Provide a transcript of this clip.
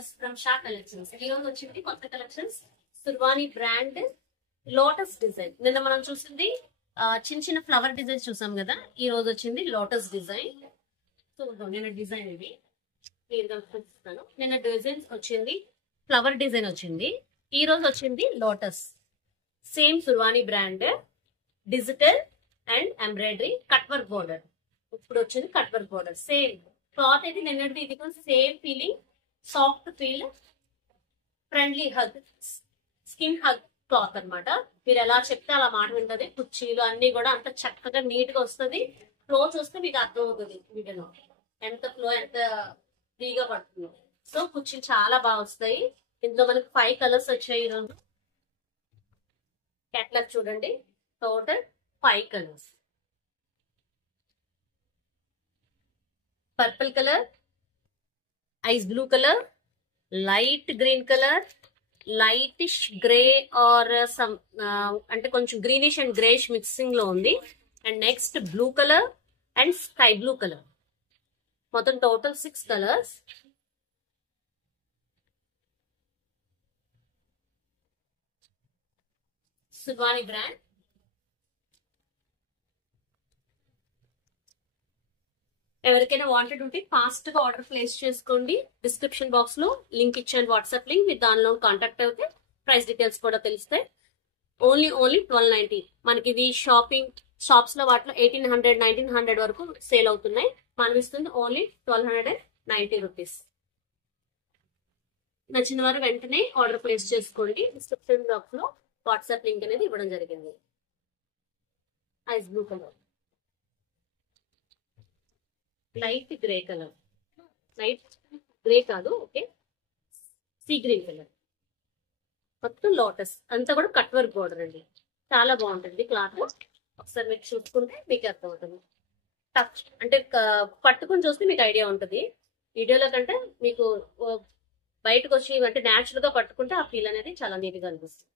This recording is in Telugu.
Viewers from Shah collections. ఈ రోజు వచ్చింది కొత్త కలెక్షన్స్ సుర్వాణి బ్రాండ్ లోటస్ డిజైన్. నిన్న మనం చూసింది చిన్న చిన్న ఫ్లవర్ డిజైన్ చూసాం కదా, ఈ రోజు వచ్చింది లోటస్ డిజైన్. చూద్దాం నిన్న డిజైన్ ఇది చూపిస్తాను. నిన్న డిజైన్ వచ్చింది ఫ్లవర్ డిజైన్ వచ్చింది, ఈ రోజు వచ్చింది లోటస్. సేమ్ సుర్వాణి brand, digital and embroidery, cut work border. ఇప్పుడు వచ్చింది cut work border. Same cloth అయితే నిన్నటి ఇది కూడా same feeling, soft feel, friendly hug, skin hug cloth అనమాట. మీరు ఎలా చెప్తే అలా మాట వింటది. కుర్చీలు అన్ని కూడా అంత చక్కగా నీట్ గా వస్తుంది. ఫ్లో చూస్తే మీకు అర్థం అవుతుంది వీటిలో ఎంత ఫ్లో, ఎంత ఫ్రీగా పడుతుందో. సో కుర్చీలు చాలా బాగా వస్తాయి. ఇందులో మనకి 5 కలర్స్ వచ్చాయి ఈరోజు. క్యాట్లాగ్ చూడండి, total 5 colours. Purple colour, ice blue colour, light green colour, lightish grey are some అంటే కొంచెం గ్రీనిష్ అండ్ గ్రేష్ మిక్సింగ్ లో ఉంది. And next blue colour and sky blue colour. మొత్తం టోటల్ 6 కలర్స్. సుర్వాణి బ్రాండ్. ఎవరికైనా వాంటెడ్ ఉంటే ఫాస్ట్ గా ఆర్డర్ ప్లేస్ చేసుకోండి. డిస్క్రిప్షన్ బాక్స్ లో లింక్ ఇచ్చాను, వాట్సాప్ లింక్. మీరు దానిలో కాంటాక్ట్ అయితే ప్రైస్ డీటెయిల్స్ కూడా తెలుస్తాయి. ఓన్లీ 1290. మనకి ఇది షాప్స్ లో వాటిలో 1800, 1900 వరకు సేల్ అవుతున్నాయి. మనం ఇస్తుంది ఓన్లీ 1290 రూపీస్. నచ్చిన వారు వెంటనే ఆర్డర్ ప్లేస్ చేసుకోండి. డిస్క్రిప్షన్ బాక్స్ లో వాట్సాప్ లింక్ అనేది ఇవ్వడం జరిగింది. Ice blue colour, light grey colour, light grey కాదు, ఓకే, సీ గ్రీన్ కలర్. మొత్తం లోటస్ అంతా కూడా కట్ వర్క్ బోర్డర్ అండి. చాలా బాగుంటుంది క్లాత్. ఒకసారి మీకు చూసుకుంటే మీకు అర్థమవుతుంది. టచ్ అంటే పట్టుకుని చూస్తే మీకు ఐడియా ఉంటుంది. వీడియోలో కంటే మీకు బయటకు వచ్చి అంటే న్యాచురల్ గా పట్టుకుంటే ఆ ఫీల్ అనేది చాలా నీట్ గా అనిపిస్తుంది.